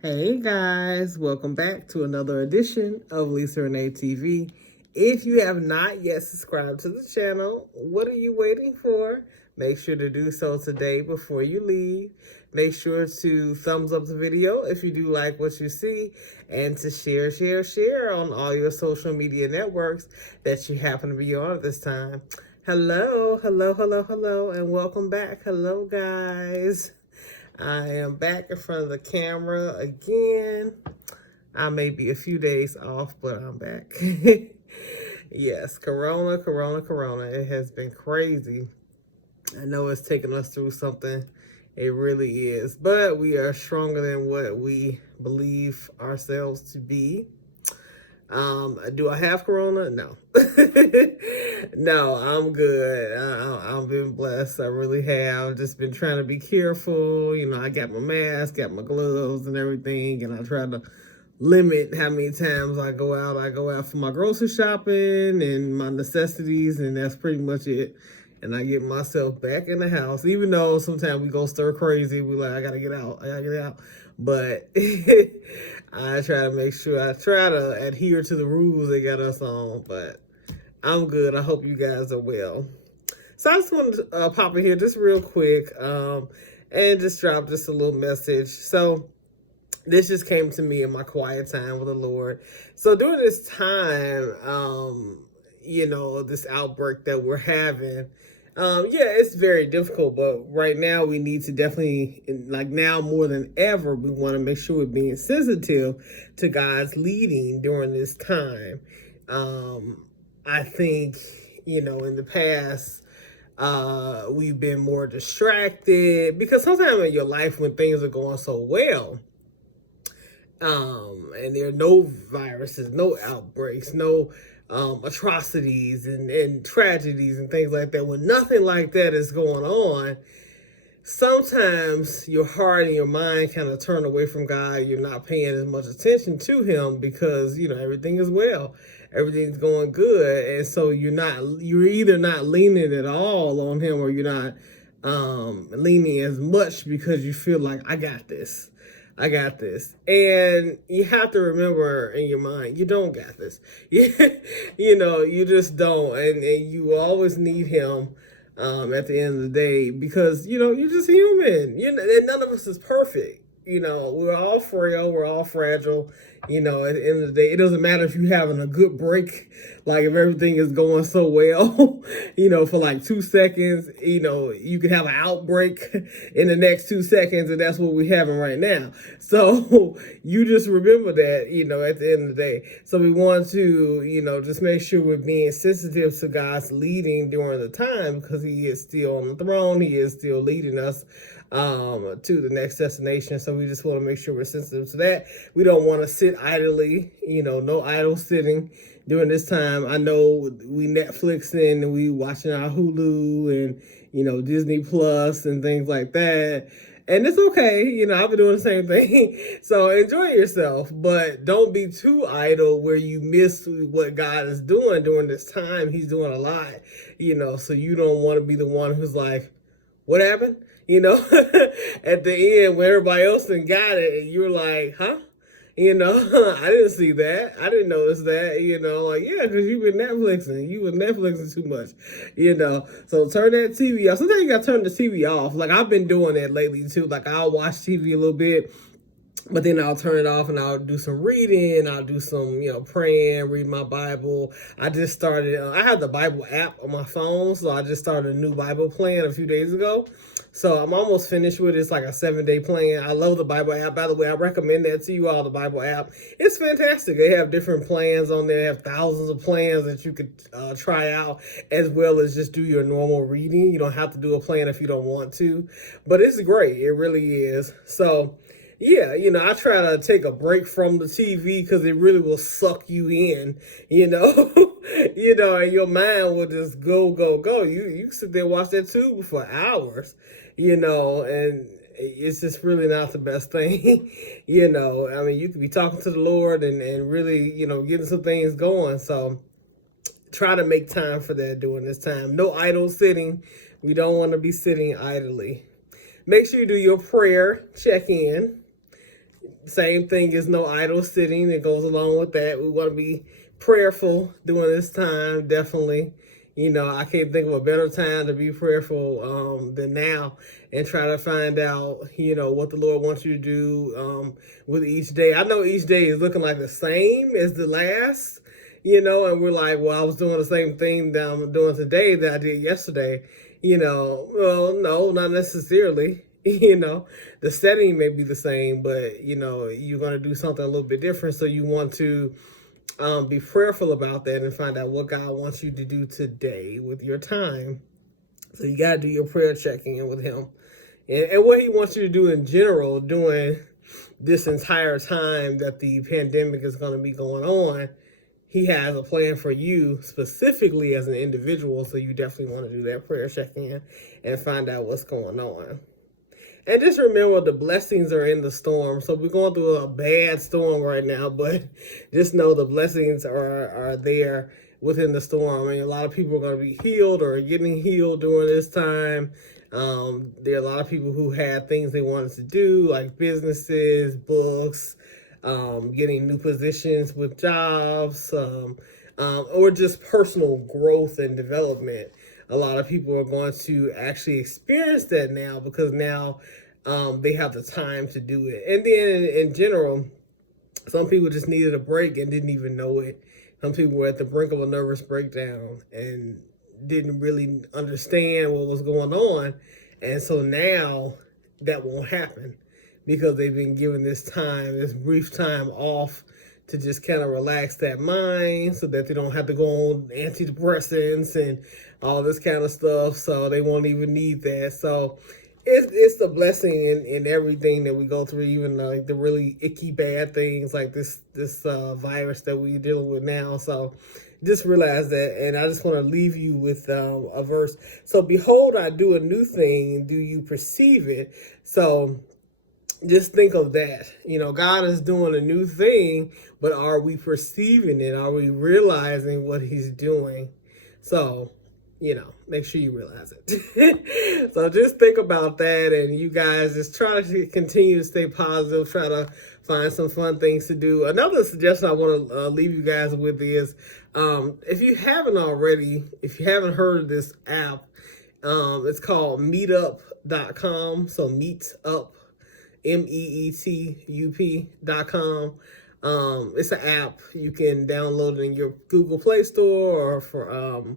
Hey guys, welcome back to another edition of Lisa Renee TV. If you have not yet subscribed to the channel, what are you waiting for? Make sure to do so today before you leave. Make sure to thumbs up the video if you do like what you see, and to share on all your social media networks that you happen to be on at this time. Hello, and welcome back. Hello, guys. I am back in front of the camera again. I may be a few days off, but I'm back. Yes, Corona. It has been crazy. I know it's taken us through something. It really is. But we are stronger than what we believe ourselves to be. Do I have Corona? No. No, I'm good. I've been blessed. I really have. Just been trying to be careful. I got my mask, got my gloves and everything, and I try to limit how many times I go out. I go out for my grocery shopping and my necessities, and that's pretty much it. And I get myself back in the house, even though sometimes we go stir crazy. We like, I gotta get out. But I try to make sure I try to adhere to the rules they got us on. But I'm good. I hope you guys are well. So I just wanted to pop in here just real quick and just drop just a little message. So this just came to me in my quiet time with the Lord. So during this time, this outbreak that we're having, it's very difficult, but right now we need to definitely, like now more than ever, we want to make sure we're being sensitive to God's leading during this time. I think, in the past, we've been more distracted because sometimes in your life when things are going so well, and there are no viruses, no outbreaks, no atrocities and tragedies and things like that. When nothing like that is going on, sometimes your heart and your mind kind of turn away from God. You're not paying as much attention to Him because everything is well, everything's going good, and so you're either not leaning at all on Him, or you're not leaning as much because you feel like I got this. And you have to remember in your mind, you don't got this. You just don't. And you always need Him at the end of the day because, you're just human. And none of us is perfect. We're all frail. We're all fragile. At the end of the day, it doesn't matter if you're having a good break, like if everything is going so well, for like 2 seconds, you could have an outbreak in the next 2 seconds, and that's what we're having right now. So you just remember that, at the end of the day. So we want to, just make sure we're being sensitive to God's leading during the time because He is still on the throne. He is still leading us to the next destination. So we just want to make sure we're sensitive to that. We don't want to sit idly, no idle sitting during this time. I know we Netflixing and we watching our Hulu and, Disney Plus and things like that. And it's okay, I've been doing the same thing. So enjoy yourself, but don't be too idle where you miss what God is doing during this time. He's doing a lot, so you don't want to be the one who's like, what happened? At the end when everybody else done got it and you're like, huh? I didn't see that. I didn't notice that, yeah, because you've been Netflixing. You were Netflixing too much, So turn that TV off. Sometimes you got to turn the TV off. Like I've been doing that lately too. Like I'll watch TV a little bit, but then I'll turn it off and I'll do some reading. I'll do some, praying, read my Bible. I just started, I have the Bible app on my phone. So I just started a new Bible plan a few days ago. So I'm almost finished with it. It's like a 7-day plan. I love the Bible app. By the way, I recommend that to you all, the Bible app. It's fantastic. They have different plans on there. They have thousands of plans that you could try out, as well as just do your normal reading. You don't have to do a plan if you don't want to. But it's great. It really is. So yeah, I try to take a break from the TV because it really will suck you in, and your mind will just go. You sit there and watch that tube for hours, and it's just really not the best thing, I mean, you could be talking to the Lord and really, getting some things going. So try to make time for that during this time. No idle sitting. We don't want to be sitting idly. Make sure you do your prayer check-in. Same thing is no idle sitting. It goes along with that. We want to be prayerful during this time, definitely. I can't think of a better time to be prayerful than now, and try to find out, what the Lord wants you to do with each day. I know each day is looking like the same as the last, and we're like, well, I was doing the same thing that I'm doing today that I did yesterday. Well, no, not necessarily. The setting may be the same, but you're going to do something a little bit different. So you want to be prayerful about that and find out what God wants you to do today with your time. So you got to do your prayer checking in with him, and what he wants you to do in general during this entire time that the pandemic is going to be going on. He has a plan for you specifically as an individual. So you definitely want to do that prayer check-in and find out what's going on. And just remember, the blessings are in the storm. So we're going through a bad storm right now, but just know the blessings are there within the storm. I mean, a lot of people are going to be healed or getting healed during this time. There are a lot of people who had things they wanted to do, like businesses, books, getting new positions with jobs, or just personal growth and development. A lot of people are going to actually experience that now, because now they have the time to do it. And then in general, some people just needed a break and didn't even know it. Some people were at the brink of a nervous breakdown and didn't really understand what was going on. And so now that won't happen, because they've been given this time, this brief time off, to just kind of relax that mind so that they don't have to go on antidepressants and all this kind of stuff. So they won't even need that. So it's the blessing in everything that we go through, even like the really icky bad things like this virus that we're dealing with now. So just realize that. And I just want to leave you with a verse. So behold, I do a new thing. Do you perceive it? So just think of that. God is doing a new thing, but are we perceiving it? Are we realizing what he's doing? So, make sure you realize it. So just think about that, and you guys just try to continue to stay positive, try to find some fun things to do. Another suggestion I want to leave you guys with is, if you haven't already, if you haven't heard of this app, it's called meetup.com. So meetup, meetup.com. It's an app. You can download it in your Google Play Store or for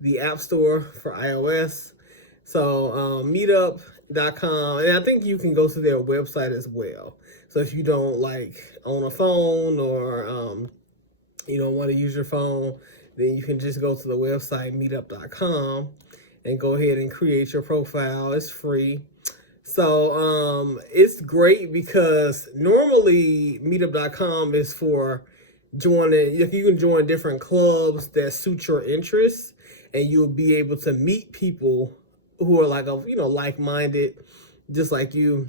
the App Store for iOS. So meetup.com. And I think you can go to their website as well. So if you don't like own a phone, or you don't want to use your phone, then you can just go to the website meetup.com and go ahead and create your profile. It's free. So it's great because normally meetup.com is for joining. If you can join different clubs that suit your interests, and you'll be able to meet people who are like-minded, just like you,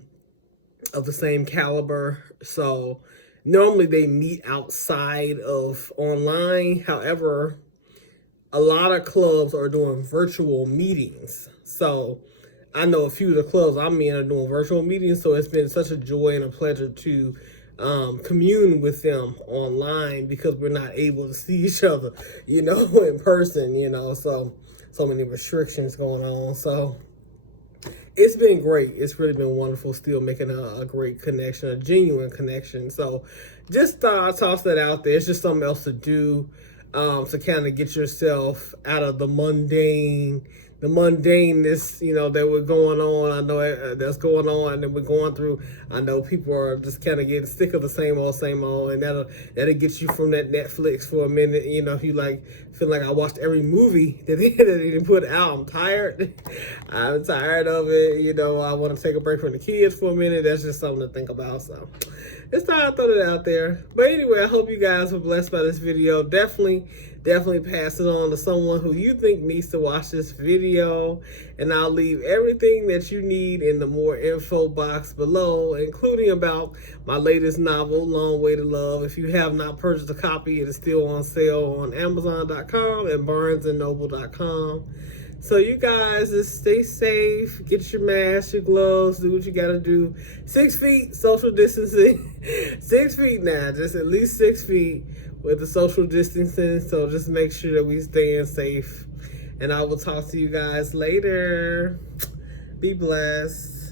of the same caliber. So normally they meet outside of online. However, a lot of clubs are doing virtual meetings. So I know a few of the clubs I'm in are doing virtual meetings, so it's been such a joy and a pleasure to commune with them online, because we're not able to see each other, in person, so many restrictions going on. So it's been great. It's really been wonderful, still making a great connection, a genuine connection. So just toss that out there. It's just something else to do, to kind of get yourself out of the mundaneness, that we're going on. I know that's going on, and we're going through. I know people are just kind of getting sick of the same old, and that'll get you from that Netflix for a minute. If you feel like I watched every movie that they didn't put out, I'm tired. I'm tired of it. I want to take a break from the kids for a minute. That's just something to think about. So it's time to throw it out there. But anyway, I hope you guys were blessed by this video. Definitely pass it on to someone who you think needs to watch this video. And I'll leave everything that you need in the more info box below, including about my latest novel, Long Way to Love. If you have not purchased a copy, it is still on sale on Amazon.com and BarnesandNoble.com. So you guys just stay safe, get your mask, your gloves, do what you gotta do. 6 feet, social distancing. 6 feet now, just at least 6 feet with the social distancing. So just make sure that we staying safe. And I will talk to you guys later. Be blessed.